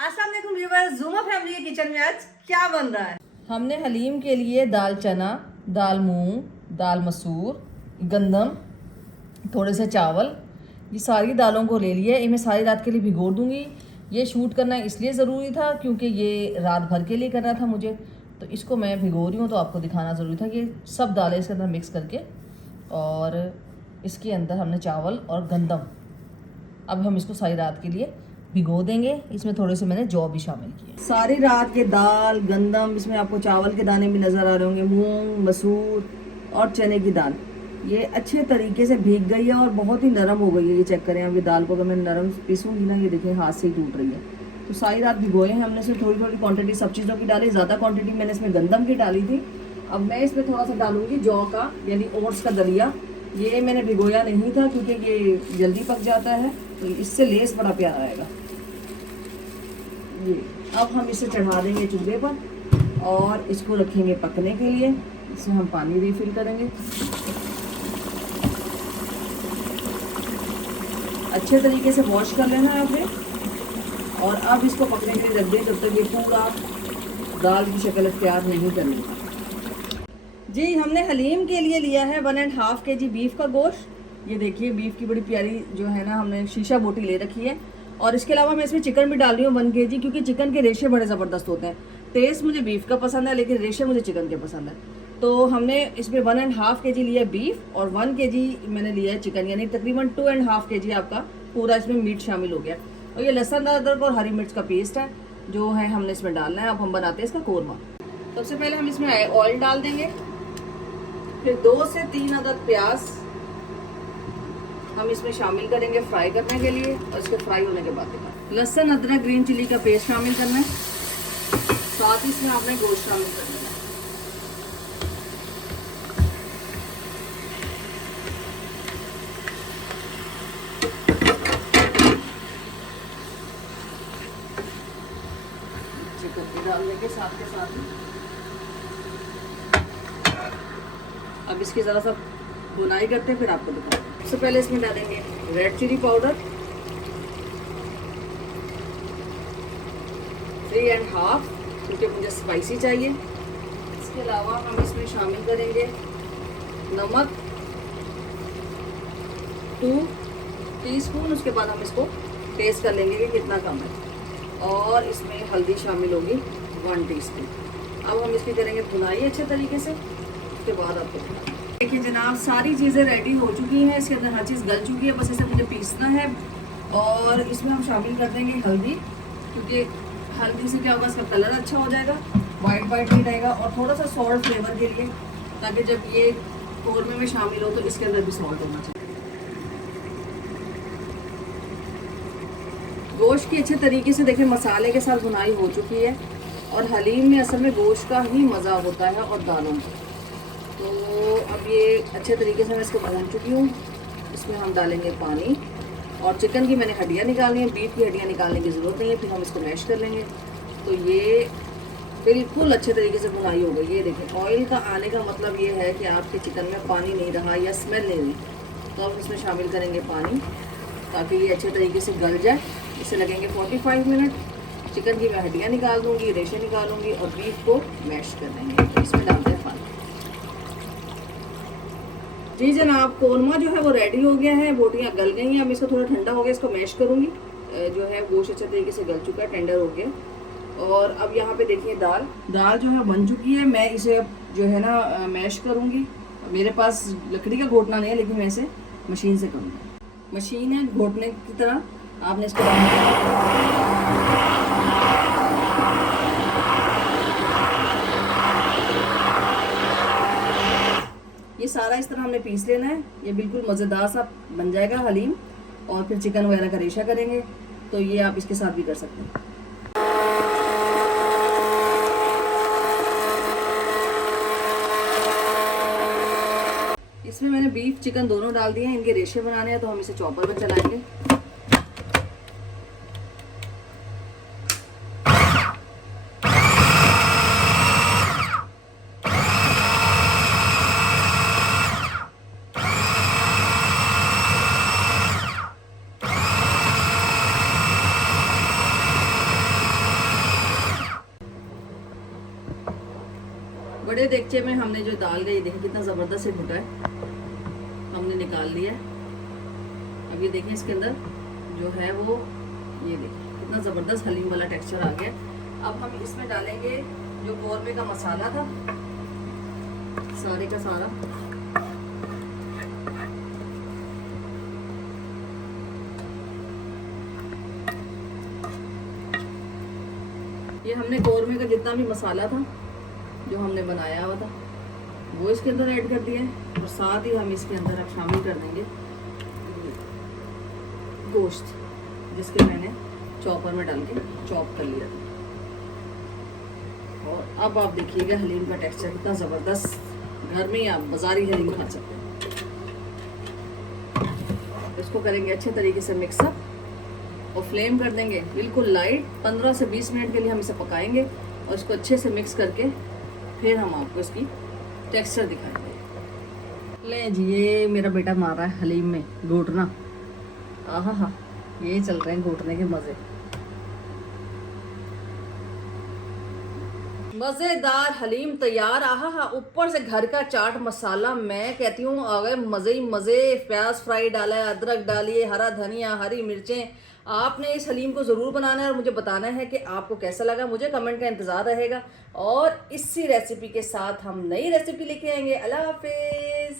अस्सलाम वालेकुम viewers, Zuma family के किचन में आज क्या बन रहा है। हमने हलीम के लिए दाल चना, दाल मूंग, दाल मसूर, गंदम, थोड़े से चावल, ये सारी दालों को ले लिया। इन्हें सारी रात के लिए भिगो दूंगी। ये शूट करना इसलिए ज़रूरी था क्योंकि ये रात भर के लिए करना था मुझे, तो इसको मैं भिगो रही हूँ तो आपको दिखाना ज़रूरी था कि सब दालें इसके अंदर मिक्स करके, और इसके अंदर हमने चावल और गंदम, अब हम इसको सारी रात के लिए भिगो देंगे। इसमें थोड़े से मैंने जौ भी शामिल किए। सारी रात के दाल, गंदम, इसमें आपको चावल के दाने भी नज़र आ रहे होंगे, मूंग, मसूर और चने की दाल, ये अच्छे तरीके से भीग गई है और बहुत ही नरम हो गई है। ये चेक करें, अभी दाल को अगर मैं नरम पीसूँगी ना, ये देखें हाथ से ही टूट रही है। तो सारी रात भिगोए हैं हमने। इसमें थोड़ी थोड़ी क्वांटिटी सब चीज़ों की डाली, ज़्यादा क्वांटिटी मैंने इसमें गंदम की डाली थी। अब मैं इसमें थोड़ा सा डालूंगी जौ का, यानी ओट्स का दलिया। ये मैंने भिगोया नहीं था क्योंकि ये जल्दी पक जाता है, तो इससे लेस बड़ा प्यारा आएगा। ये अब हम इसे चढ़ा देंगे चूल्हे पर और इसको रखेंगे पकने के लिए। इसमें हम पानी रिफिल करेंगे। अच्छे तरीके से वॉश कर लेना है आपने, और अब इसको पकने के लिए रख दें जब तक ये पूरा दाल की शक्ल इख्तियार नहीं करनी। जी, हमने हलीम के लिए लिया है 1.5 kg बीफ का गोश्त। ये देखिए, बीफ की बड़ी प्यारी जो है ना, हमने शीशा बोटी ले रखी है। और इसके अलावा मैं इसमें चिकन भी डाल रही हूँ 1 kg, क्योंकि चिकन के रेशे बड़े ज़बरदस्त होते हैं। टेस्ट मुझे बीफ का पसंद है, लेकिन रेशे मुझे चिकन के पसंद है। तो हमने इसमें 1.5 kg लिया बीफ और 1 kg मैंने लिया है चिकन, यानी तकरीबन 2.5 kg आपका पूरा इसमें मीट शामिल हो गया। और ये लहसुन, अदरक और हरी मिर्च का पेस्ट है जो है हमने इसमें डालना है। अब हम बनाते हैं इसका कोरमा। सबसे पहले हम इसमें ऑयल डाल देंगे, फिर 2 से 3 अदद प्याज हम इसमें शामिल करेंगे फ्राई करने के लिए, और इसके फ्राई होने के बाद लहसुन, अदरक, ग्रीन चिली का पेस्ट शामिल करना है। साथ ही इसमें आपने गोश्त शामिल करना है। चिकन डालने के साथ ही अब इसकी ज़रा सा भुनाई करते हैं, फिर आपको दिखाते हैं। सबसे पहले इसमें डालेंगे रेड चिली पाउडर 3.5, क्योंकि मुझे स्पाइसी चाहिए। इसके अलावा हम इसमें शामिल करेंगे नमक 2 टीस्पून। उसके बाद हम इसको टेस्ट कर लेंगे कि कितना कम है, और इसमें हल्दी शामिल होगी 1 टीस्पून। अब हम इसकी करेंगे भुनाई अच्छे तरीके से। उसके बाद आपको देखिए जनाब, सारी चीज़ें रेडी हो चुकी हैं। इसके अंदर हर चीज़ गल चुकी है, बस इसे मुझे पीसना है। और इसमें हम शामिल कर देंगे हल्दी, क्योंकि हल्दी से क्या होगा, इसका कलर अच्छा हो जाएगा, वाइट नहीं रहेगा। और थोड़ा सा सॉल्ट फ्लेवर के लिए, ताकि जब ये कोरमे में शामिल हो तो इसके अंदर भी सॉल्ट होना चाहिए। गोश्त की अच्छे तरीके से देखिए मसाले के साथ भुनाई हो चुकी है। और हलीम में असल में गोश्त का ही मज़ा होता है और दालों का। तो अब ये अच्छे तरीके से मैं इसको भून चुकी हूँ। इसमें हम डालेंगे पानी, और चिकन की मैंने हड्डियाँ निकालनी है, बीफ की हड्डियाँ निकालने की ज़रूरत नहीं है। फिर हम इसको मैश कर लेंगे। तो ये बिल्कुल अच्छे तरीके से भुनाई हो गई। ये देखें, ऑयल का आने का मतलब ये है कि आपके चिकन में पानी नहीं रहा या स्मेल नहीं रही। तो हम इसमें शामिल करेंगे पानी, ताकि ये अच्छे तरीके से गल जाए। इसे लगेंगे 45 मिनट। चिकन की मैं हड्डियाँ निकाल दूँगी, रेशे निकालूँगी, और बीफ को मैश कर देंगे। तो इसमें डालते हैं पानी। जी जनाब, कोरमा जो है वो रेडी हो गया है, बोटियाँ गल गई हैं। अब इसको थोड़ा ठंडा हो गया, इसको मैश करूँगी। जो है गोश्त अच्छे तरीके से गल चुका है, टेंडर हो गया। और अब यहाँ पे देखिए दाल जो है बन चुकी है। मैं इसे अब जो है ना मैश करूँगी। मेरे पास लकड़ी का घोटना नहीं है, लेकिन मैं इसे मशीन से करूँगी। मशीन है घोटने की तरह, आपने इसको ये सारा इस तरह हमने पीस लेना है। ये बिल्कुल मज़ेदार सा बन जाएगा हलीम। और फिर चिकन वगैरह का रेशा करेंगे, तो ये आप इसके साथ भी कर सकते हैं। इसमें मैंने बीफ चिकन दोनों डाल दिए हैं। इनके रेशे बनाने हैं, तो हम इसे चॉपर में चलाएंगे। बड़े देगचे में हमने जो दाल का ये देखिए कितना ज़बरदस्त से घुटा है, हमने निकाल लिया। अब ये देखें इसके अंदर जो है वो ये देखिए कितना ज़बरदस्त हलीम वाला टेक्सचर आ गया। अब हम इसमें डालेंगे जो कौरमे का मसाला था सारे का सारा। ये हमने कौरमे का जितना भी मसाला था जो हमने बनाया हुआ था वो इसके अंदर ऐड कर दिया है, और साथ ही हम इसके अंदर अब शामिल कर देंगे गोश्त जिसके मैंने चॉपर में डाल के चॉप कर लिया था। और अब आप देखिएगा हलीम का टेक्सचर कितना ज़बरदस्त, घर में ही आप बाजारी हलीम खा सकते हैं। इसको करेंगे अच्छे तरीके से मिक्सअप और फ्लेम कर देंगे बिल्कुल लाइट। 15 से 20 मिनट के लिए हम इसे पकाएंगे और इसको अच्छे से मिक्स करके फिर हम आपको इसकी टेक्सचर दिखाएंगे। ले जी, ये मेरा बेटा मार रहा है हलीम में घोटना। आहा हा, ये चल रहे हैं घोटने के मज़े। मज़ेदार हलीम तैयार। आहा हा, ऊपर से घर का चाट मसाला, मैं कहती हूँ आ गए मज़े ही मज़े। प्याज फ्राई डाला है, अदरक डालिए, हरा धनिया, हरी मिर्चें। आपने इस हलीम को ज़रूर बनाना है और मुझे बताना है कि आपको कैसा लगा। मुझे कमेंट का इंतज़ार रहेगा और इसी रेसिपी के साथ हम नई रेसिपी लेके आएंगे। अल्लाह हाफिज़।